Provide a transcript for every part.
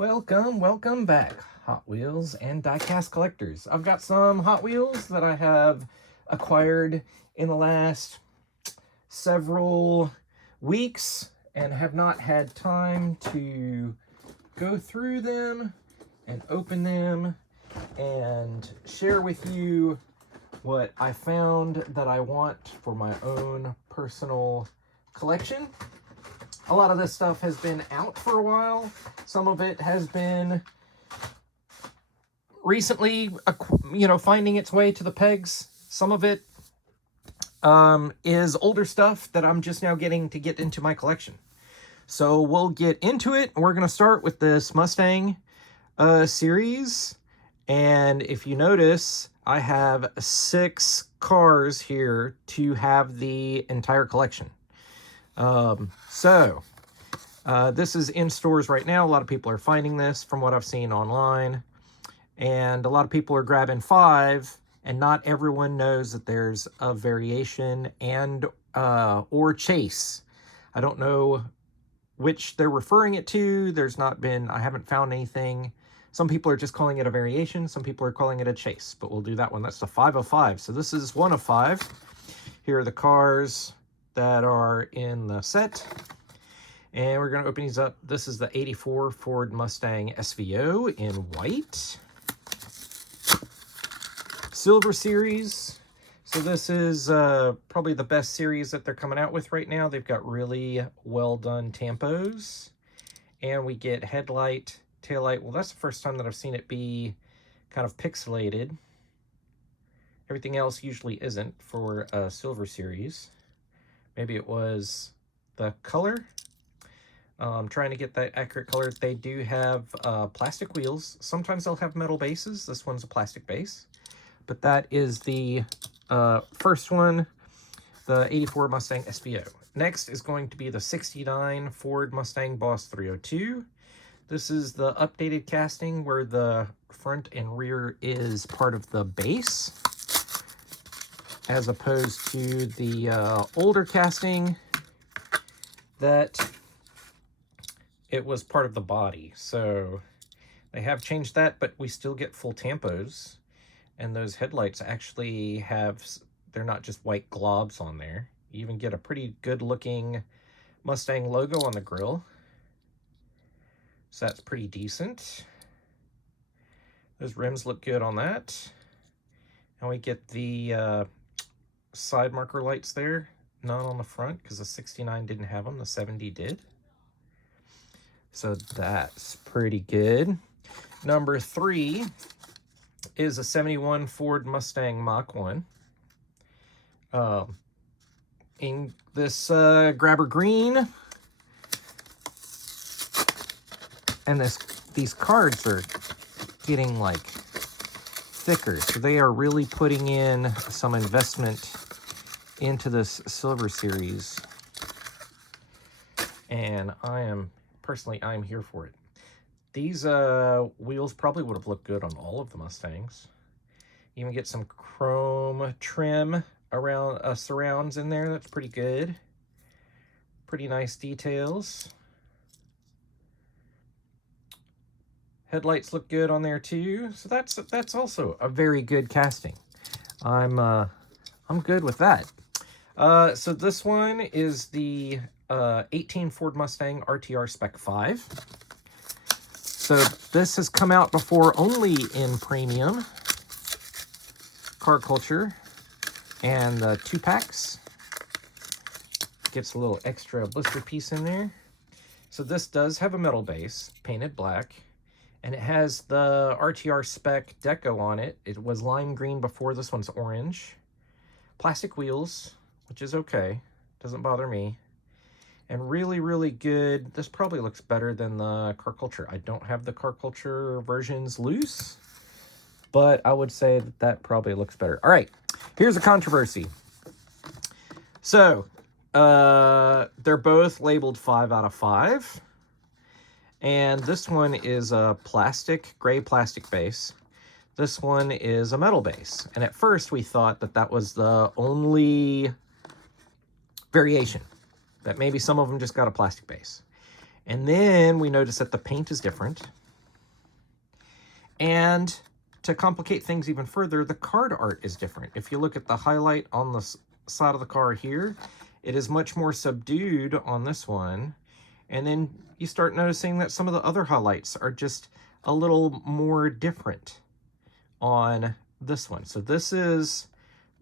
Welcome back, Hot Wheels and diecast collectors. I've got some Hot Wheels that I have acquired in the last several weeks and have not had time to go through them and open them and share with you what I found that I want for my own personal collection. A lot of this stuff has been out for a while. Some of it has been recently, finding its way to the pegs. Some of it is older stuff that I'm just now getting to get into my collection. So we'll get into it. We're going to start with this Mustang series. And if you notice, I have 6 cars here to have the entire collection. This is in stores right now. A lot of people are finding this from what I've seen online. And a lot of people are grabbing 5, and not everyone knows that there's a variation and or chase. I don't know which they're referring it to. I haven't found anything. Some people are just calling it a variation. Some people are calling it a chase, but we'll do that one. That's the 5 of 5. So this is 1 of 5. Here are the cars that are in the set. And we're going to open these up. This is the 84 Ford Mustang SVO in white. Silver Series. So this is probably the best series that they're coming out with right now. They've got really well done tampos. And we get headlight, taillight. Well, that's the first time that I've seen it be kind of pixelated. Everything else usually isn't for a Silver Series. Maybe it was the color. I'm trying to get that accurate color. They do have plastic wheels. Sometimes they'll have metal bases. This one's a plastic base. But that is the first one, the 84 Mustang SVO. Next is going to be the 69 Ford Mustang Boss 302. This is the updated casting where the front and rear is part of the base, as opposed to the older casting that it was part of the body. So they have changed that, but we still get full tampos. And those headlights actually they're not just white globs on there. You even get a pretty good looking Mustang logo on the grille. So that's pretty decent. Those rims look good on that. And we get the side marker lights there. None on the front because the 69 didn't have them. The 70 did. So that's pretty good. Number 3 is a 71 Ford Mustang Mach 1. In this grabber green. And these cards are getting like thicker. So they are really putting in some investment into this Silver Series. And I'm here for it. These wheels probably would have looked good on all of the Mustangs. You even get some chrome trim around surrounds in there. That's pretty good. Pretty nice details. Headlights look good on there too. So that's also a very good casting. I'm good with that. So this one is the 18 Ford Mustang RTR Spec 5. So this has come out before only in premium car culture and the 2-packs. Gets a little extra blister piece in there. So this does have a metal base, painted black, and it has the RTR Spec deco on it. It was lime green before, this one's orange. Plastic wheels, which is okay, doesn't bother me. And really, really good. This probably looks better than the Car Culture. I don't have the Car Culture versions loose, but I would say that probably looks better. All right, here's a controversy. So, they're both labeled 5 out of 5. And this one is a gray plastic base. This one is a metal base. And at first we thought that was the only variation, that maybe some of them just got a plastic base. And then we noticed that the paint is different. And to complicate things even further, the card art is different. If you look at the highlight on the side of the car here, it is much more subdued on this one. And then you start noticing that some of the other highlights are just a little more different on this one. So this is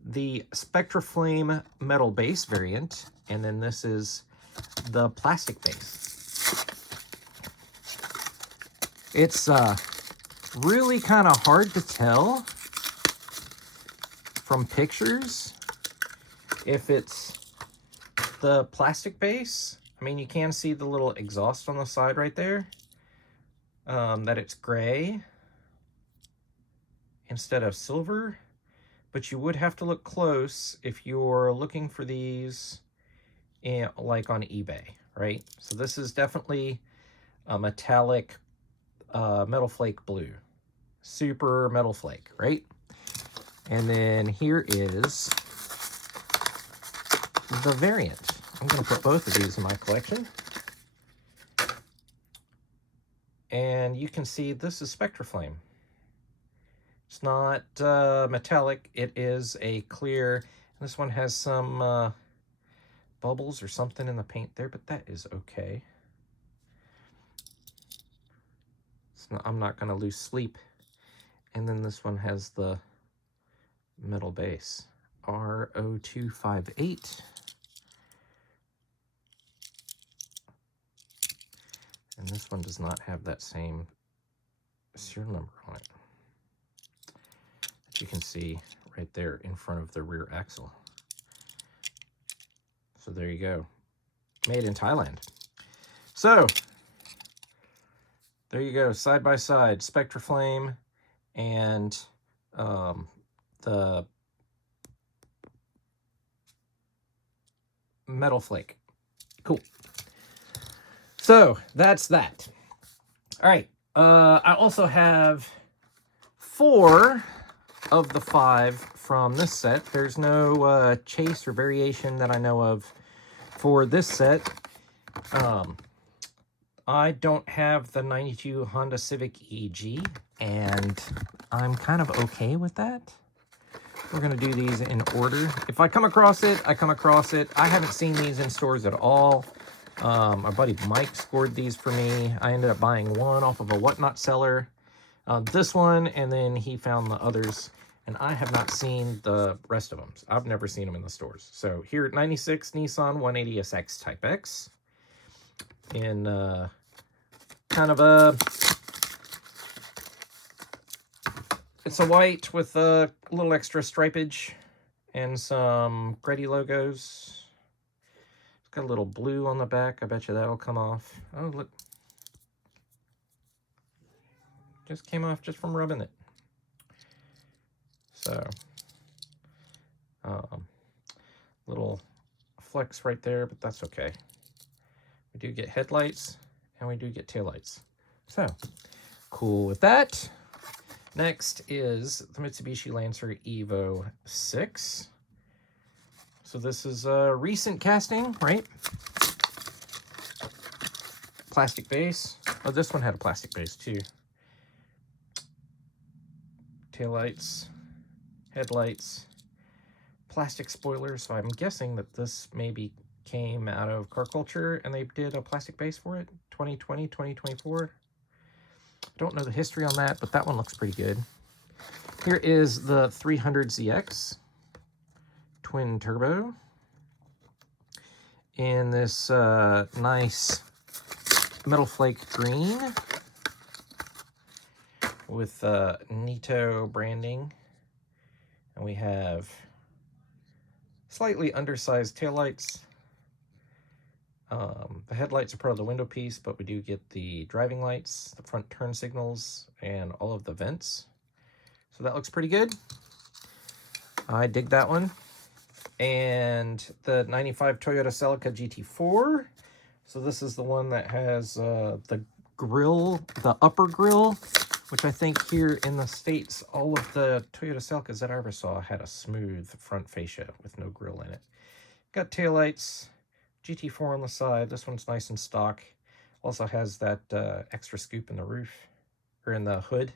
the Spectraflame metal base variant, and then this is the plastic base. It's really kind of hard to tell from pictures if it's the plastic base. I mean, you can see the little exhaust on the side right there, that it's gray instead of silver, but you would have to look close if you're looking for these like on eBay, right? So this is definitely a metallic metal flake blue, super metal flake, right? And then here is the variant. I'm going to put both of these in my collection. And you can see this is Spectraflame. It's not metallic, it is a clear. This one has some bubbles or something in the paint there, but that is okay. I'm not going to lose sleep. And then this one has the metal base, R0258. And this one does not have that same serial number on it that you can see right there in front of the rear axle. So there you go. Made in Thailand. So there you go, side by side, Spectraflame and the metal flake. Cool. So that's that. All right. I also have 4 of the 5 from this set. There's no chase or variation that I know of for this set. I don't have the 92 Honda Civic EG, and I'm kind of okay with that. We're going to do these in order. If I come across it, I come across it. I haven't seen these in stores at all. My buddy Mike scored these for me. I ended up buying one off of a Whatnot seller. This one, and then he found the others, and I have not seen the rest of them. I've never seen them in the stores. So here at 96 Nissan 180SX Type X in kind of a, it's a white with a little extra stripage and some Gretty logos. It's got a little blue on the back. I bet you that'll come off. Oh, look. Just came off just from rubbing it. So, little flex right there, but that's okay. We do get headlights and we do get taillights. So, cool with that. Next is the Mitsubishi Lancer Evo 6. So this is a recent casting, right? Plastic base. Oh, this one had a plastic base too. Taillights, headlights, plastic spoilers. So I'm guessing that this maybe came out of car culture and they did a plastic base for it. 2020, 2024. I don't know the history on that, but that one looks pretty good. Here is the 300ZX twin turbo in this nice metal flake green with Nito branding. And we have slightly undersized taillights. The headlights are part of the window piece, but we do get the driving lights, the front turn signals, and all of the vents. So that looks pretty good. I dig that one. And the 95 Toyota Celica GT4. So this is the one that has the grill, the upper grill, which I think here in the States, all of the Toyota Celicas that I ever saw had a smooth front fascia with no grill in it. Got taillights, GT4 on the side. This one's nice and stock. Also has that extra scoop in the roof, or in the hood.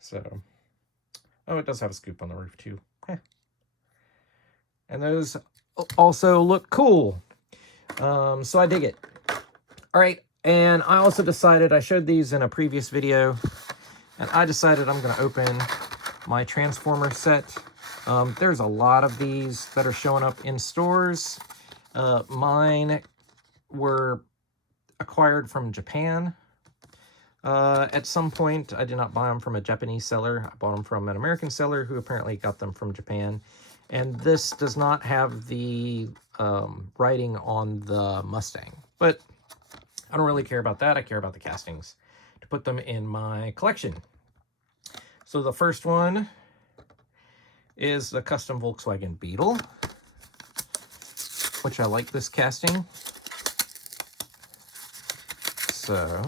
So, oh, it does have a scoop on the roof too. And those also look cool. So I dig it. All right, and I also decided, I showed these in a previous video, and I decided I'm going to open my Transformer set. There's a lot of these that are showing up in stores. Mine were acquired from Japan. At some point, I did not buy them from a Japanese seller. I bought them from an American seller who apparently got them from Japan. And this does not have the writing on the Mustang. But I don't really care about that. I care about the castings to put them in my collection. So the first one is the custom Volkswagen Beetle, which I like this casting. So,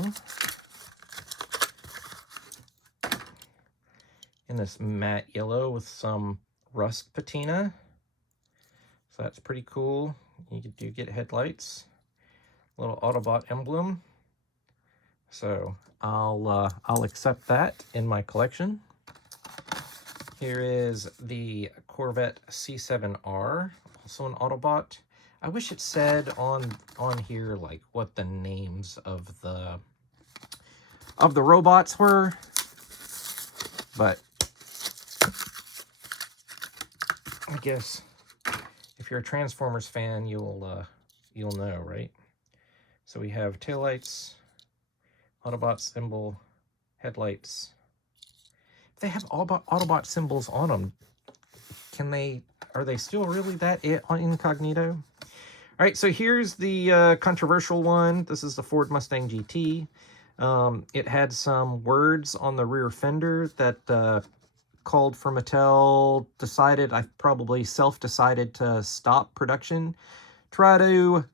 in this matte yellow with some rust patina. So that's pretty cool. You do get headlights, little Autobot emblem. So I'll accept that in my collection. Here is the Corvette C7R, also an Autobot. I wish it said on here like what the names of the robots were, but I guess if you're a Transformers fan, you'll know, right? So we have taillights, Autobot symbol, headlights. If they have Autobot symbols on them, are they still really that incognito? All right, so here's the controversial one. This is the Ford Mustang GT. It had some words on the rear fender that called for Mattel, I probably self-decided to stop production. Try to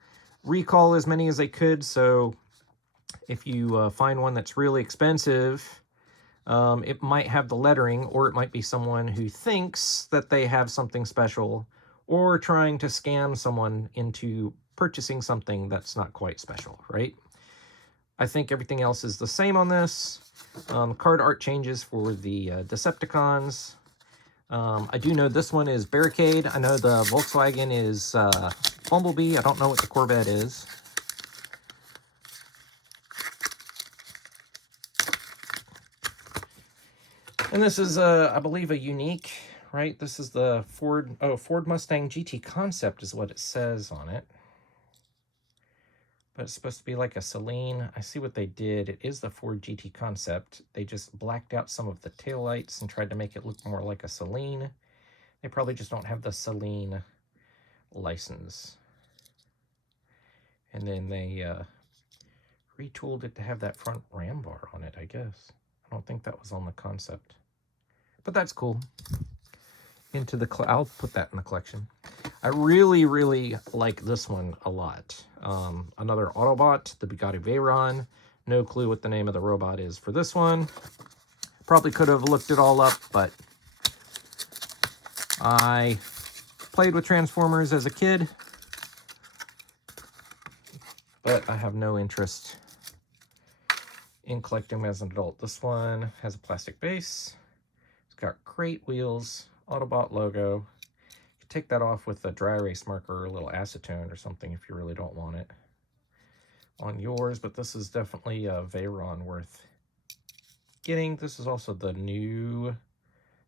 recall as many as they could, so if you find one that's really expensive, it might have the lettering, or it might be someone who thinks that they have something special, or trying to scam someone into purchasing something that's not quite special, right? I think everything else is the same on this. Card art changes for the Decepticons. I do know this one is Barricade. I know the Volkswagen is Bumblebee. I don't know what the Corvette is. And this is, I believe, a unique, right? This is the Ford Mustang GT Concept is what it says on it. But it's supposed to be like a Celine. I see what they did. It is the Ford GT Concept. They just blacked out some of the taillights and tried to make it look more like a Celine. They probably just don't have the Celine license. And then they retooled it to have that front ram bar on it, I guess. I don't think that was on the concept. But that's cool. I'll put that in the collection. I really, really like this one a lot. Another Autobot, the Bugatti Veyron. No clue what the name of the robot is for this one. Probably could have looked it all up, but I played with Transformers as a kid, but I have no interest in collecting them as an adult. This one has a plastic base. It's got crate wheels, Autobot logo. You can take that off with a dry erase marker or a little acetone or something if you really don't want it on yours, but this is definitely a Veyron worth getting. This is also the new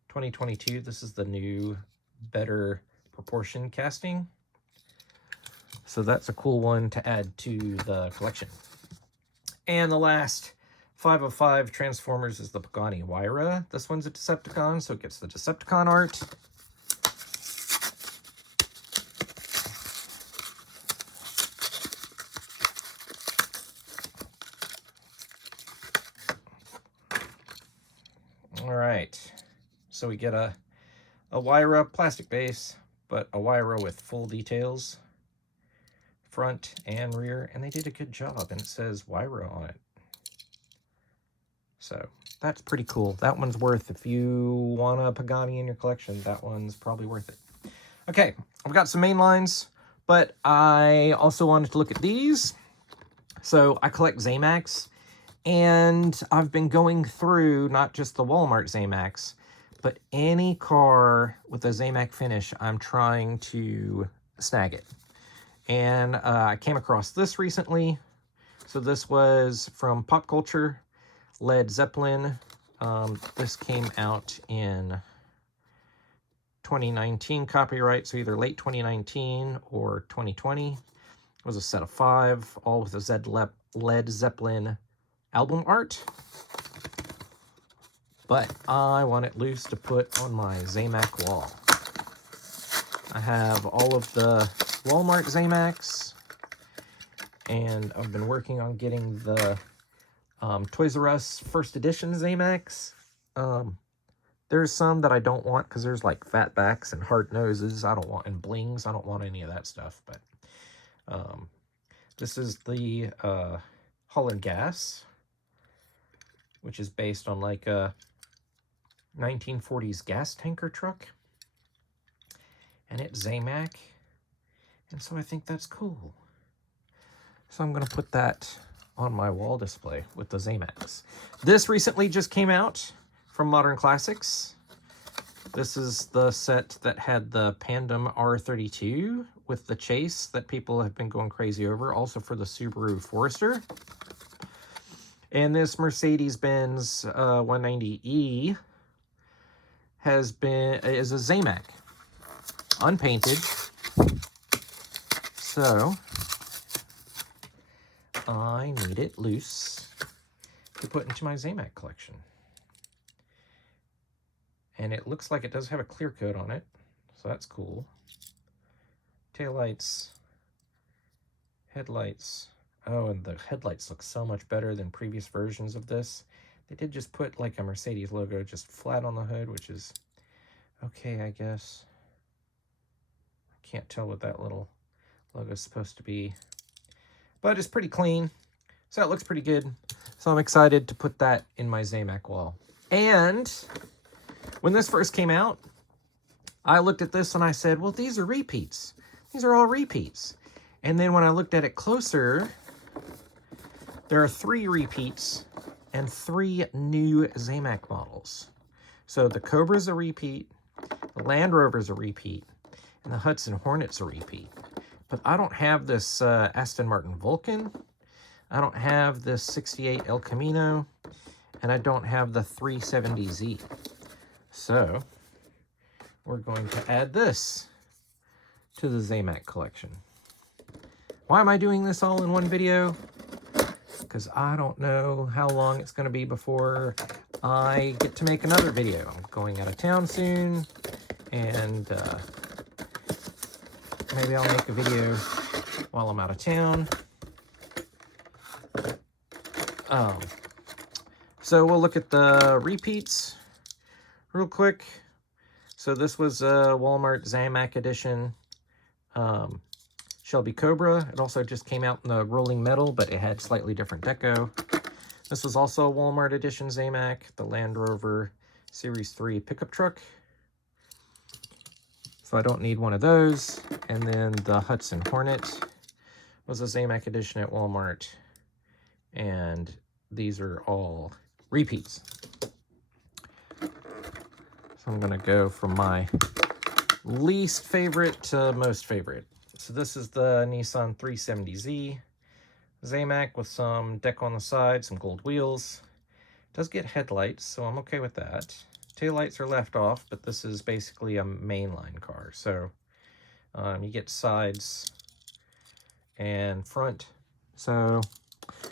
2022. This is the new, better proportion casting. So that's a cool one to add to the collection. And the last 5 of 5 Transformers is the Pagani Huayra. This one's a Decepticon, so it gets the Decepticon art. All right, so we get a Huayra plastic base, but a Huayra with full details, front and rear, and they did a good job, and it says Huayra on it. So that's pretty cool. That one's worth, if you want a Pagani in your collection, that one's probably worth it. Okay, I've got some main lines, but I also wanted to look at these. So I collect Zamax, And I've been going through not just the Walmart Zamacs, but any car with a Zamac finish, I'm trying to snag it. And I came across this recently. So this was from Pop Culture, Led Zeppelin. This came out in 2019 copyright, so either late 2019 or 2020. It was a set of 5, all with a Led Zeppelin album art. But I want it loose to put on my Zamac wall. I have all of the Walmart Zamacs, and I've been working on getting the Toys R Us first edition Zamacs. There's some that I don't want because there's like fat backs and hard noses. I don't want, and blings. I don't want any of that stuff. But this is the Holland Gas, which is based on like a 1940s gas tanker truck. And it's Zamac. And so I think that's cool. So I'm going to put that on my wall display with the Zamacs. This recently just came out from Modern Classics. This is the set that had the Pandem R32 with the chase that people have been going crazy over, also for the Subaru Forester. And this Mercedes-Benz 190E is a Zamac, unpainted. So I need it loose to put into my Zamac collection. And it looks like it does have a clear coat on it, so that's cool. Taillights, headlights. Oh, and the headlights look so much better than previous versions of this. They did just put like a Mercedes logo just flat on the hood, which is okay, I guess. I can't tell what that little logo is supposed to be, but it's pretty clean, so it looks pretty good. So I'm excited to put that in my Zamac wall. And when this first came out, I looked at this and I said, well, these are repeats. These are all repeats. And then when I looked at it closer, there are 3 repeats and 3 new Zamac models. So the Cobra's a repeat, the Land Rover's a repeat, and the Hudson Hornet's a repeat. But I don't have this Aston Martin Vulcan. I don't have this 68 El Camino, and I don't have the 370Z. So we're going to add this to the Zamac collection. Why am I doing this all in one video? Because I don't know how long it's going to be before I get to make another video. I'm going out of town soon, and maybe I'll make a video while I'm out of town. So we'll look at the repeats real quick. So this was a Walmart Zamac edition Shelby Cobra. It also just came out in the rolling metal, but it had slightly different deco. This was also a Walmart edition Zamac, the Land Rover Series 3 pickup truck. So I don't need one of those. And then the Hudson Hornet was a Zamac edition at Walmart. And these are all repeats. So I'm going to go from my least favorite to most favorite. So this is the Nissan 370Z Zamac with some deck on the side, some gold wheels. It does get headlights, so I'm okay with that. Taillights are left off, but this is basically a mainline car. So you get sides and front. So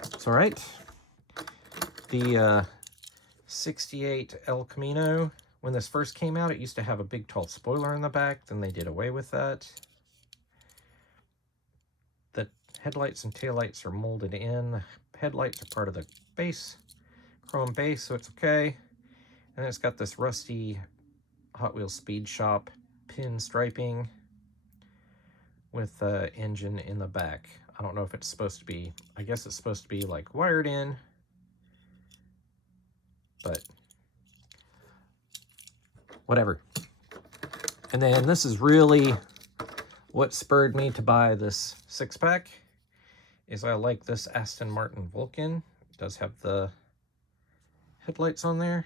it's all right. The 68 El Camino, when this first came out, it used to have a big tall spoiler in the back. Then they did away with that. The headlights and taillights are molded in. The headlights are part of the base, chrome base, so it's okay. And it's got this rusty Hot Wheels Speed Shop pin striping with the engine in the back. I don't know if it's supposed to be, I guess it's supposed to be like wired in, but whatever. And then this is really what spurred me to buy this 6-pack, is I like this Aston Martin Vulcan. does have the headlights on there.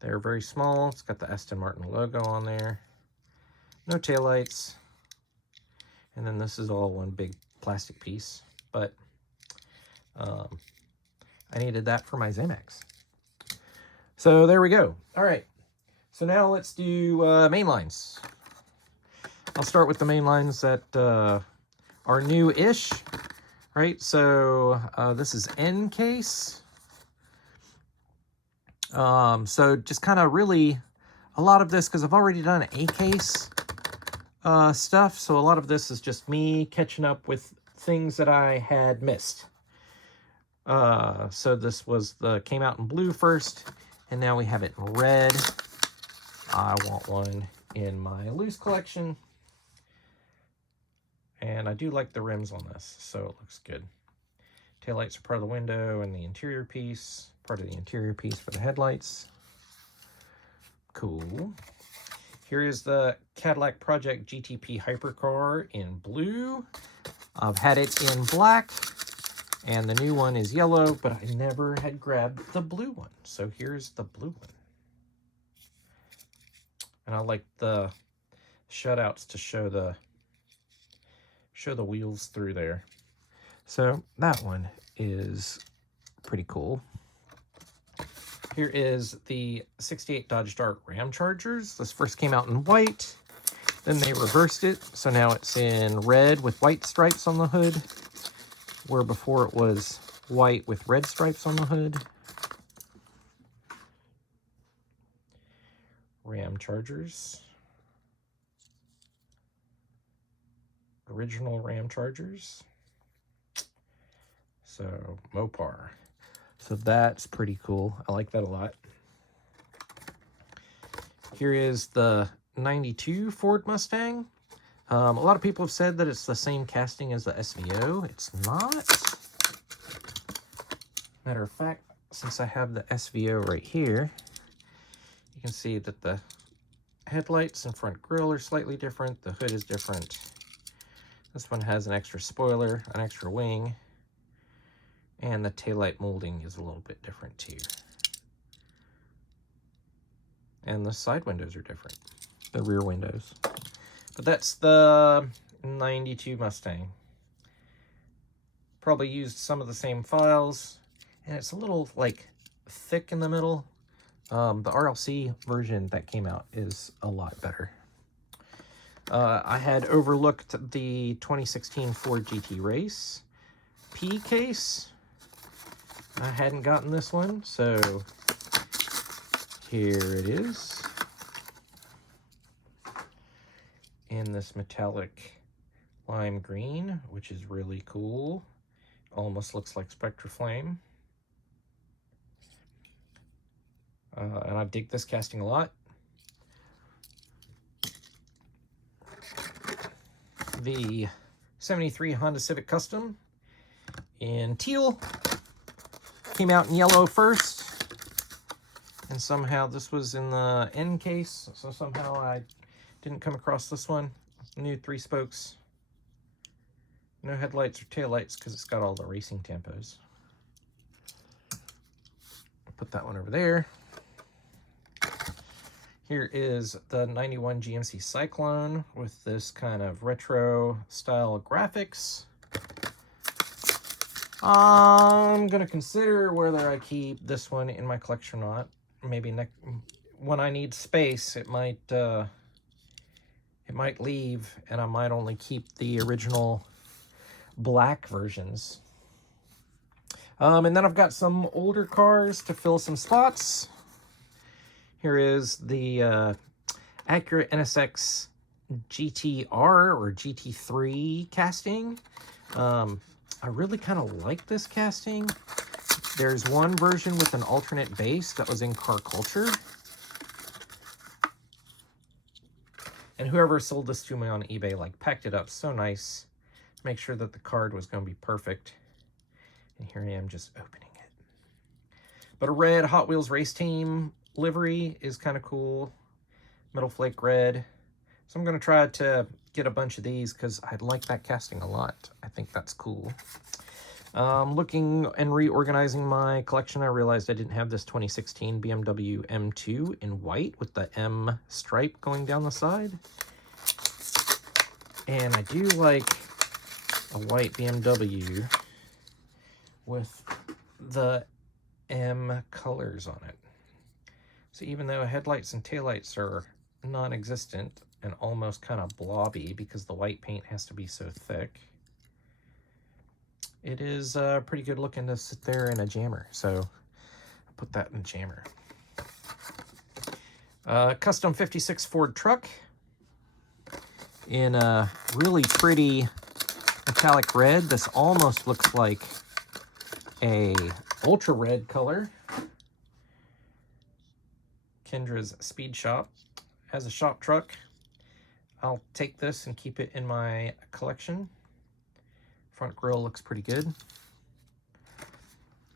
They're very small. It's got the Aston Martin logo on there. No taillights. And then this is all one big plastic piece. But I needed that for my Zamax. So there we go. All right. So now let's do main lines. I'll start with the main lines that are new-ish. Right, so this is N case. So just kind of really a lot of this, because I've already done A case stuff, so a lot of this is just me catching up with things that I had missed. So this came out in blue first, and now we have it in red. I want one in my loose collection. And I do like the rims on this, so it looks good. Taillights are part of the window and the interior piece. Part of the interior piece for the headlights. Cool. Here is the Cadillac Project GTP Hypercar in blue. I've had it in black, and the new one is yellow, but I never had grabbed the blue one. So here's the blue one. And I like the shutouts to show the wheels through there. So that one is pretty cool. Here is the 68 Dodge Dart Ram Chargers. This first came out in white, then they reversed it, so now it's in red with white stripes on the hood, where before it was white with red stripes on the hood. Ram Chargers. Original Ram Chargers. So Mopar. So that's pretty cool. I like that a lot. Here is the 92 Ford Mustang. A lot of people have said that it's the same casting as the SVO. It's not. Matter of fact, since I have the SVO right here, you can see that the headlights and front grille are slightly different. The hood is different. This one has an extra spoiler, an extra wing, and the taillight molding is a little bit different too. And the side windows are different, the rear windows. But that's the 92 Mustang. Probably used some of the same files, and it's a little like thick in the middle. The RLC version that came out is a lot better. I had overlooked the 2016 Ford GT Race P case. I hadn't gotten this one, so here it is. In this metallic lime green, which is really cool. Almost looks like Spectra Flame. And I dig this casting a lot. The 73 Honda Civic Custom in teal. Came out in yellow first. And somehow this was in the N case. So somehow I didn't come across this one. New 3 spokes. No headlights or taillights because it's got all the racing tampos. Put that one over there. Here is the 91 GMC Cyclone with this kind of retro style graphics. I'm going to consider whether I keep this one in my collection or not. Maybe when I need space, it might leave, and I might only keep the original black versions. And then I've got some older cars to fill some spots. Here is the Acura NSX GTR or GT3 casting. I really kind of like this casting. There's one version with an alternate base that was in Car Culture. And whoever sold this to me on eBay packed it up so nice. Make sure that the card was going to be perfect. And here I am just opening it. But a red Hot Wheels Race Team livery is kind of cool. Metal flake red. So I'm going to try to get a bunch of these because I like that casting a lot. I think that's cool. Looking and reorganizing my collection, I realized I didn't have this 2016 BMW M2 in white with the M stripe going down the side. And I do like a white BMW with the M colors on it. So even though headlights and taillights are non-existent and almost kind of blobby because the white paint has to be so thick, it is pretty good looking to sit there in a Jammer. So I'll put that in Jammer. Custom 56 Ford truck in a really pretty metallic red. This almost looks like a ultra red color. Kendra's Speed Shop. As a shop truck, I'll take this and keep it in my collection. Front grille looks pretty good.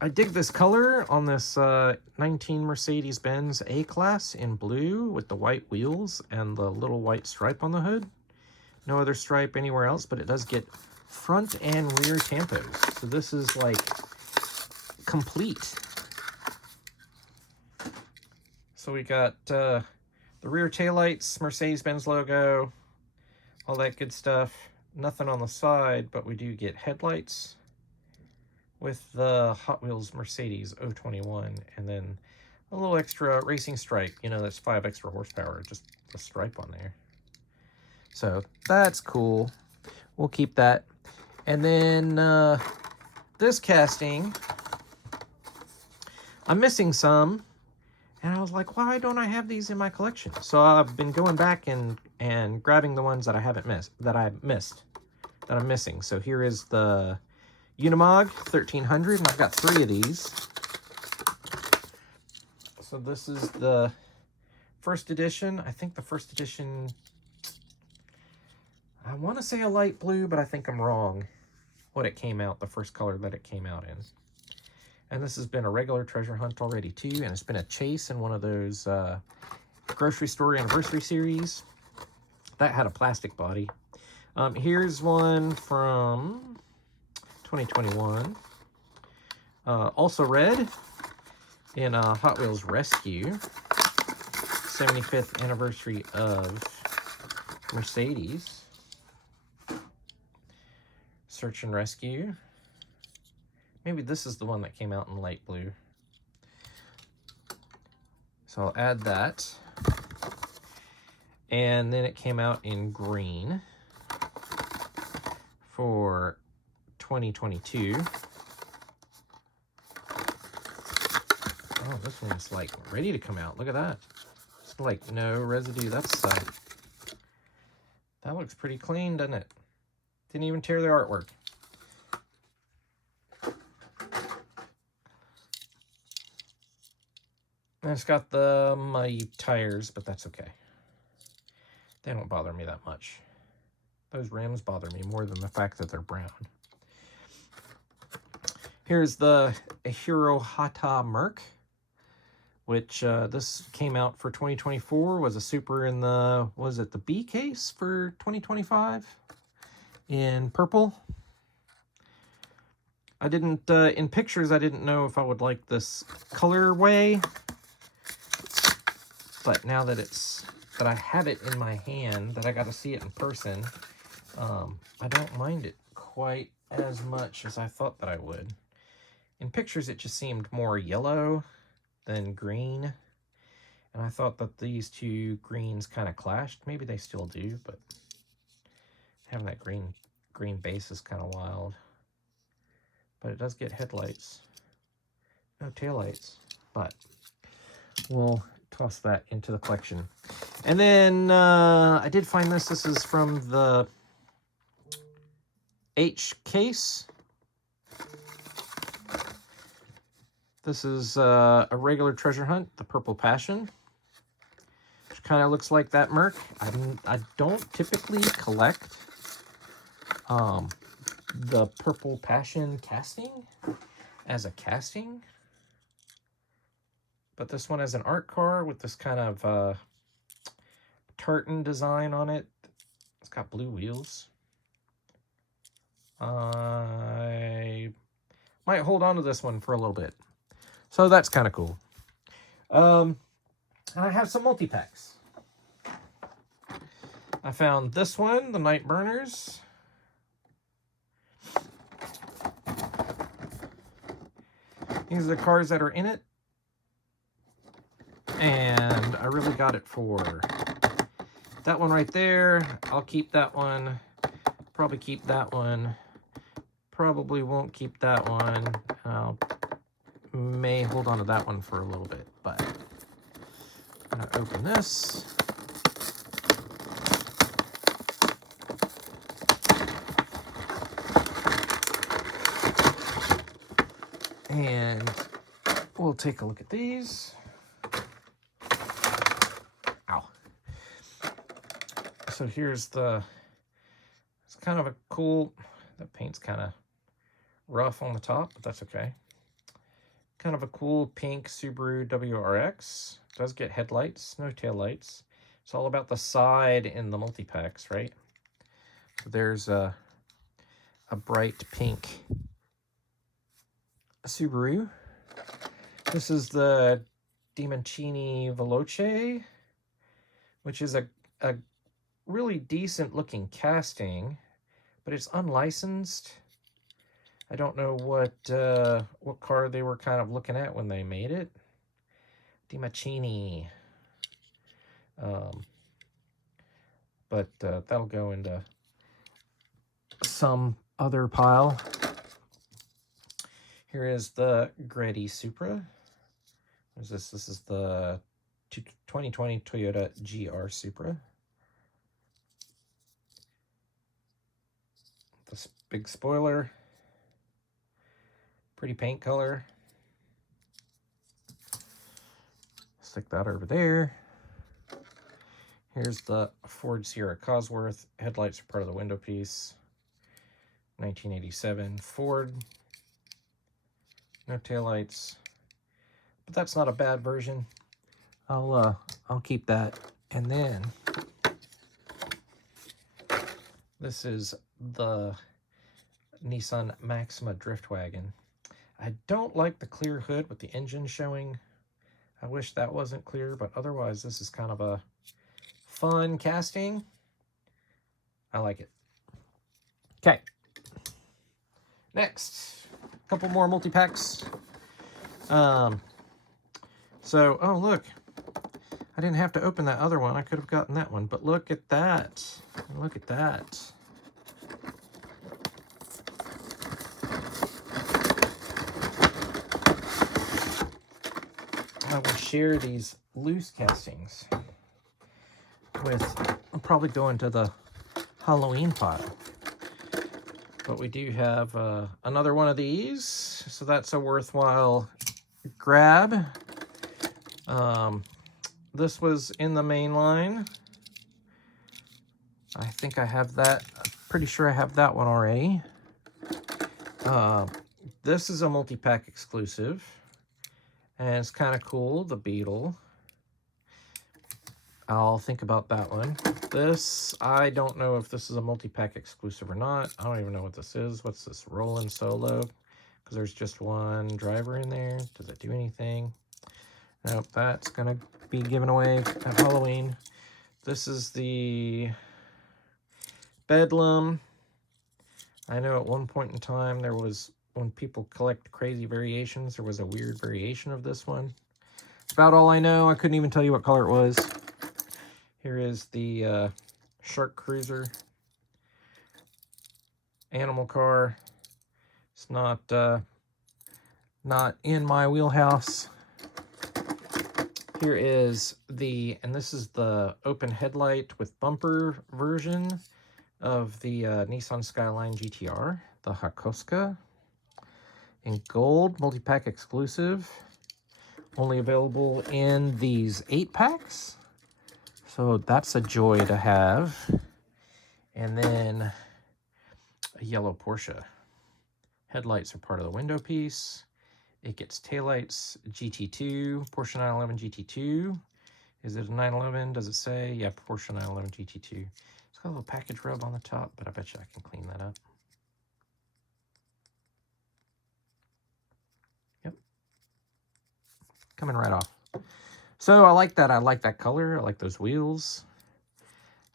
I dig this color on this 19 Mercedes-Benz A-Class in blue with the white wheels and the little white stripe on the hood. No other stripe anywhere else, but it does get front and rear tampos. So this is like complete. So we got the rear taillights, Mercedes-Benz logo, all that good stuff. Nothing on the side, but we do get headlights with the Hot Wheels Mercedes 021, and then a little extra racing stripe. You know, that's 5 extra horsepower, just a stripe on there. So that's cool. We'll keep that. And then this casting, I'm missing some. And I was like, why don't I have these in my collection? So I've been going back and grabbing the ones that I haven't missed, that I'm missing. So here is the Unimog 1300, and I've got 3 of these. So this is the first edition. I think the first edition, I want to say a light blue, but I think I'm wrong. What it came out, the first color that it came out in. And this has been a regular treasure hunt already too, and it's been a chase in one of those grocery store anniversary series. That had a plastic body. Here's one from 2021. Also red in Hot Wheels Rescue. 75th anniversary of Mercedes. Search and Rescue. Maybe this is the one that came out in light blue. So I'll add that. And then it came out in green for 2022. Oh, this one's like ready to come out. Look at that. It's like no residue. That's that looks pretty clean, doesn't it? Didn't even tear the artwork. And it's got the muddy tires, but that's okay. They don't bother me that much. Those rims bother me more than the fact that they're brown. Here's the Hero Hata Merc, which this came out for 2024, was a super in the, was it the B case for 2025 in purple. I didn't, in pictures, I didn't know if I would like this colorway, but now that that I have it in my hand, that I got to see it in person, I don't mind it quite as much as I thought that I would. In pictures, it just seemed more yellow than green, and I thought that these two greens kind of clashed. Maybe they still do, but having that green base is kind of wild. But it does get headlights. No taillights, but we'll toss that into the collection. And then I did find this. This is from the H case. This is a regular treasure hunt, the Purple Passion, which kind of looks like that Merc. I don't typically collect the Purple Passion casting as a casting, but this one has an art car with this kind of tartan design on it. It's got blue wheels. I might hold on to this one for a little bit. So that's kind of cool. And I have some multi-packs. I found this one, the Night Burners. These are the cars that are in it. And I really got it for that one right there. I'll keep that one. Probably keep that one. Probably won't keep that one. I'll may hold on to that one for a little bit, but I'm gonna open this. And we'll take a look at these. Ow. So here's it's kind of a cool, the paint's kind of rough on the top, but that's okay. Kind of a cool pink Subaru WRX. Does get headlights, no tail lights. It's all about the side in the multi-packs, right? So there's a bright pink Subaru. This is the Dimancini Veloce, which is a really decent looking casting, but it's unlicensed. I don't know what car they were kind of looking at when they made it. Dimancini. But that'll go into some other pile. Here is the Greddy Supra. What is this? This is the 2020 Toyota GR Supra. This big spoiler. Pretty paint color. Stick that over there. Here's the Ford Sierra Cosworth. Headlights are part of the window piece. 1987 Ford. No taillights. But that's not a bad version. I'll keep that. And then this is the Nissan Maxima Drift Wagon. I don't like the clear hood with the engine showing. I wish that wasn't clear, but otherwise this is kind of a fun casting. I like it. Okay. Next, a couple more multi-packs. Oh look, I didn't have to open that other one. I could have gotten that one, but look at that. Look at that. I will share these loose castings with, I'll probably go into the Halloween pile. But we do have another one of these, so that's a worthwhile grab. This was in the main line. I think I have that. I'm pretty sure I have that one already. This is a multi-pack exclusive. And it's kind of cool, the Beetle. I'll think about that one. This, I don't know if this is a multi-pack exclusive or not. I don't even know what this is. What's this? Rollin' Solo? Because there's just one driver in there. Does it do anything? Nope, that's going to be given away at Halloween. This is the Bedlam. I know at one point in time there was, when people collect crazy variations, there was a weird variation of this one. That's about all I know. I couldn't even tell you what color it was. Here is the Shark Cruiser. Animal car. It's not in my wheelhouse. Here is and this is the open headlight with bumper version of the Nissan Skyline GTR, the Hakoska. In gold, multi-pack exclusive. Only available in these 8-packs. So that's a joy to have. And then a yellow Porsche. Headlights are part of the window piece. It gets taillights, GT2, Porsche 911 GT2. Is it a 911? Does it say? Yeah, Porsche 911 GT2. It's got a little package rub on the top, but I bet you I can clean that up. coming right off. So I like that. I like that color. I like those wheels.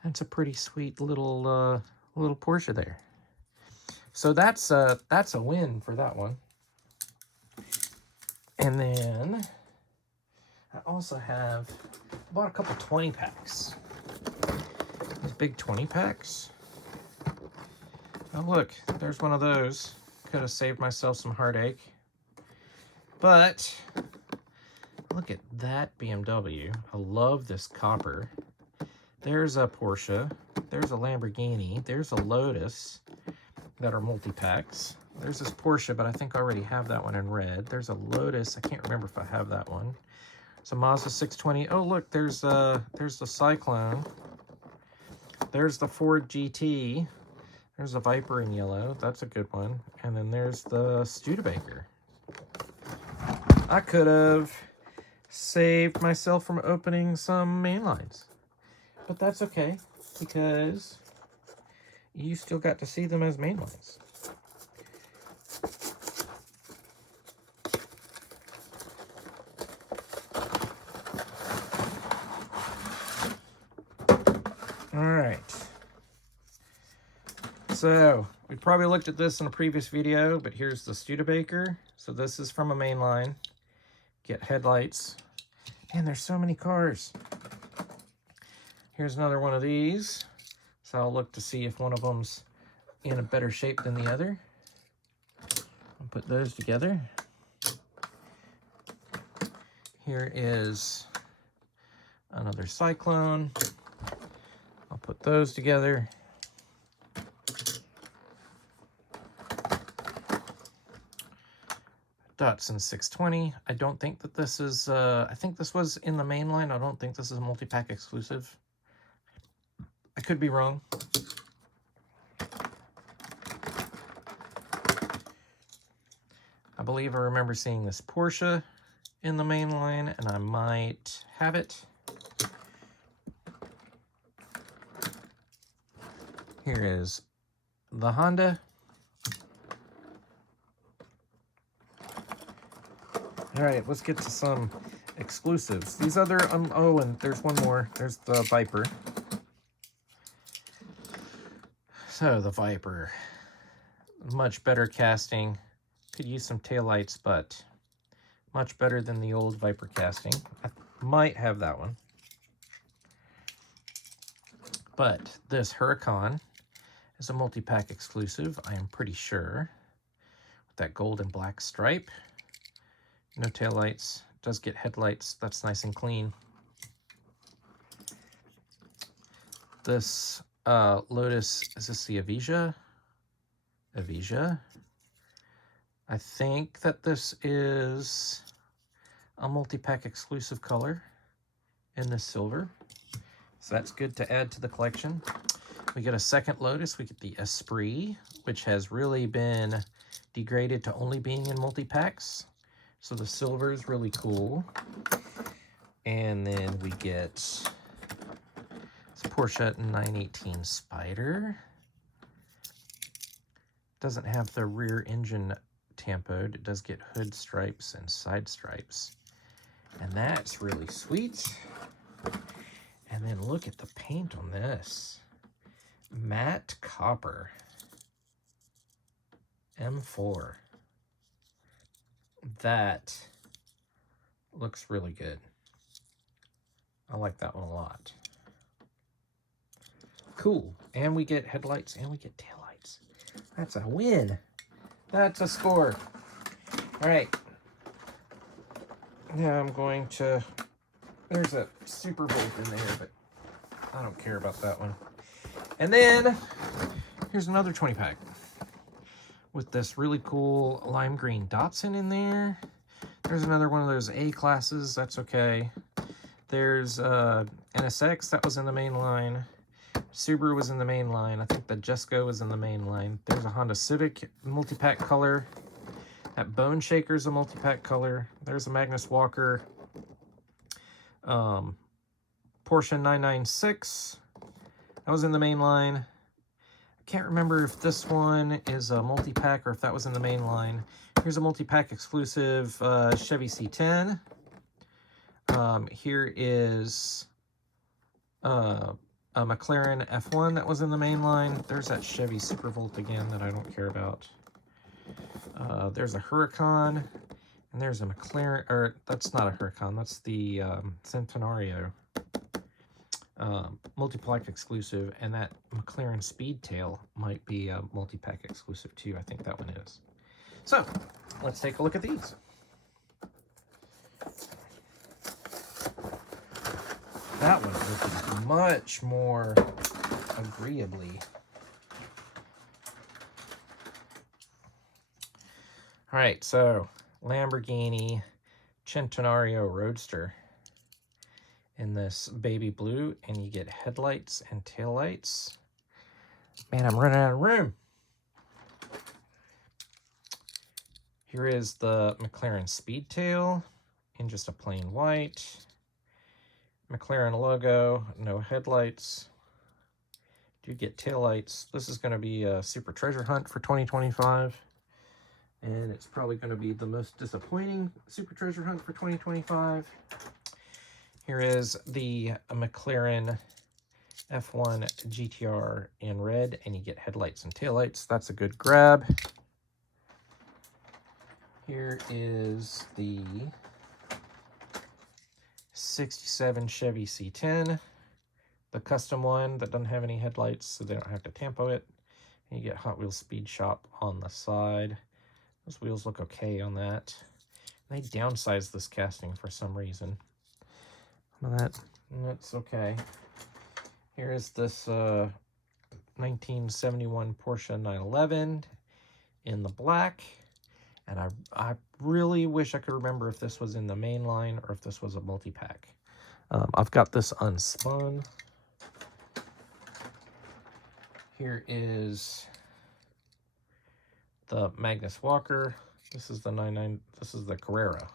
That's a pretty sweet little little Porsche there. So that's a win for that one. And then I also bought a couple 20 packs. These big 20 packs. Oh look, there's one of those. Could have saved myself some heartache. But look at that BMW. I love this copper. There's a Porsche. There's a Lamborghini. There's a Lotus that are multi-packs. There's this Porsche, but I think I already have that one in red. There's a Lotus. I can't remember if I have that one. It's a Mazda 620. Oh, look, there's the Cyclone. There's the Ford GT. There's the Viper in yellow. That's a good one. And then there's the Studebaker. I could have saved myself from opening some mainlines. But that's okay, because you still got to see them as mainlines. All right. So we probably looked at this in a previous video, but here's the Studebaker. So this is from a mainline. Get headlights. And there's so many cars. Here's another one of these. So I'll look to see if one of them's in a better shape than the other. I'll put those together. Here is another Cyclone. I'll put those together. Datsun 620. I don't think that this is, I think this was in the main line. I don't think this is a multi-pack exclusive. I could be wrong. I believe I remember seeing this Porsche in the main line, and I might have it. Here is the Honda. All right, let's get to some exclusives. These other, oh, and there's one more. There's the Viper. So the Viper, much better casting. Could use some taillights, but much better than the old Viper casting. I might have that one. But this Huracan is a multi-pack exclusive, I am pretty sure. With that gold and black stripe. No taillights. Does get headlights. That's nice and clean. This Lotus, is this the Avija? Avija. I think that this is a multi-pack exclusive color in the silver. So that's good to add to the collection. We get a second Lotus. We get the Esprit, which has really been degraded to only being in multi-packs. So the silver is really cool. And then we get this Porsche 918 Spider. Doesn't have the rear engine tampoed. It does get hood stripes and side stripes. And that's really sweet. And then look at the paint on this. Matte copper. M4. That looks really good. I like that one a lot. Cool. And we get headlights and we get taillights. That's a win. That's a score. All right. Now I'm going to... There's a Super Bolt in there, but I don't care about that one. And then here's another 20 pack. With this really cool lime green Datsun in there. There's another one of those A classes. That's okay. There's NSX. That was in the main line. Subaru was in the main line. I think the Jesko was in the main line. There's a Honda Civic multi-pack color. That Bone Shaker's a multi-pack color. There's a Magnus Walker. Porsche 996. That was in the main line. Can't remember if this one is a multi-pack or if that was in the main line. Here's a multi-pack exclusive Chevy C10. Here is a McLaren F1 that was in the main line. There's that Chevy Supervolt again that I don't care about. There's a Huracan, and there's a McLaren, or that's not a Huracan, that's the Centenario multi-pack exclusive, and that McLaren Speedtail might be a multi-pack exclusive too. I think that one is. So, let's take a look at these. That one looking much more agreeably. All right, so Lamborghini Centenario Roadster in this baby blue, and you get headlights and taillights. Man, I'm running out of room. Here is the McLaren Speedtail in just a plain white. McLaren logo, no headlights. Do get taillights. This is going to be a super treasure hunt for 2025. And it's probably going to be the most disappointing super treasure hunt for 2025. Here is the McLaren F1 GTR in red, and you get headlights and taillights. That's a good grab. Here is the 67 Chevy C10, the custom one that doesn't have any headlights, so they don't have to tampo it. And you get Hot Wheels Speed Shop on the side. Those wheels look okay on that. They downsized this casting for some reason. That's okay. Here is this 1971 Porsche 911 in the black. And I really wish I could remember if this was in the main line or if this was a multi-pack. I've got this unspun. Here is the Magnus Walker. This is the 99. This is the Carrera.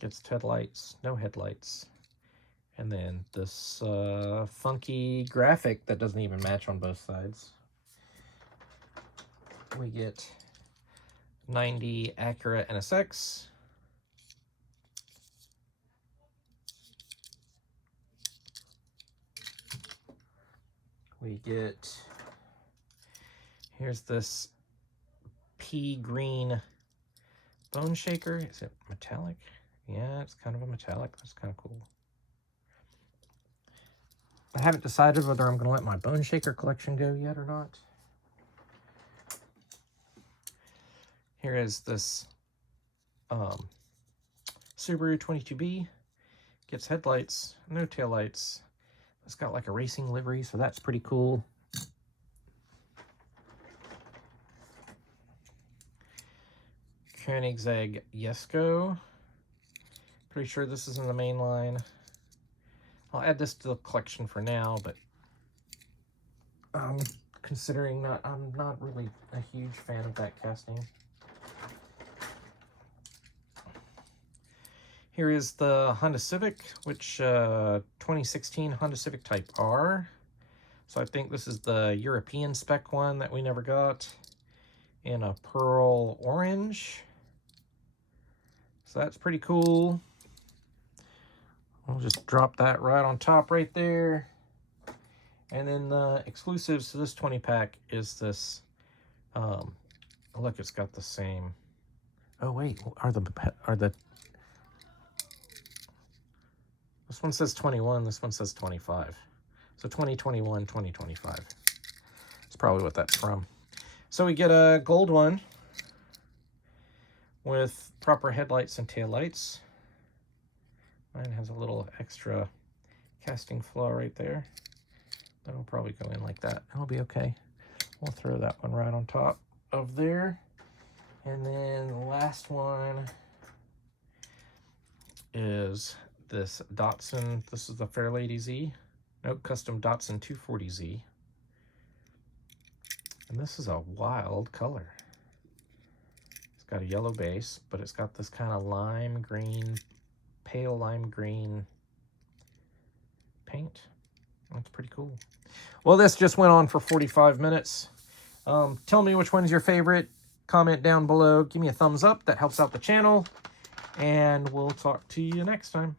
Gets headlights, no headlights. And then this funky graphic that doesn't even match on both sides. We get 90 Acura NSX. We get, here's this pea green bone shaker. Is it metallic? Yeah, it's kind of a metallic. That's kind of cool. I haven't decided whether I'm going to let my bone shaker collection go yet or not. Here is this Subaru 22B. Gets headlights, no taillights. It's got like a racing livery, so that's pretty cool. Koenigsegg Jesko. Pretty sure this is in the main line. I'll add this to the collection for now, but considering I'm not really a huge fan of that casting. Here is the Honda Civic, which 2016 Honda Civic Type R. So I think this is the European spec one that we never got in a pearl orange. So that's pretty cool. I'll just drop that right on top right there. And then the exclusives to this 20-pack is this, look, it's got the same, oh wait, are the, this one says 21, this one says 25. So 2021, 2025. That's probably what that's from. So we get a gold one with proper headlights and taillights. Mine has a little extra casting flaw right there. That'll probably go in like that. It'll be okay. We'll throw that one right on top of there. And then the last one is this Datsun. This is the Fairlady Z. Nope, custom Datsun 240Z. And this is a wild color. It's got a yellow base, but it's got this kind of lime green, pale lime green paint. That's pretty cool. Well, this just went on for 45 minutes. Tell me which one's your favorite. Comment down below. Give me a thumbs up. That helps out the channel. and we'll talk to you next time.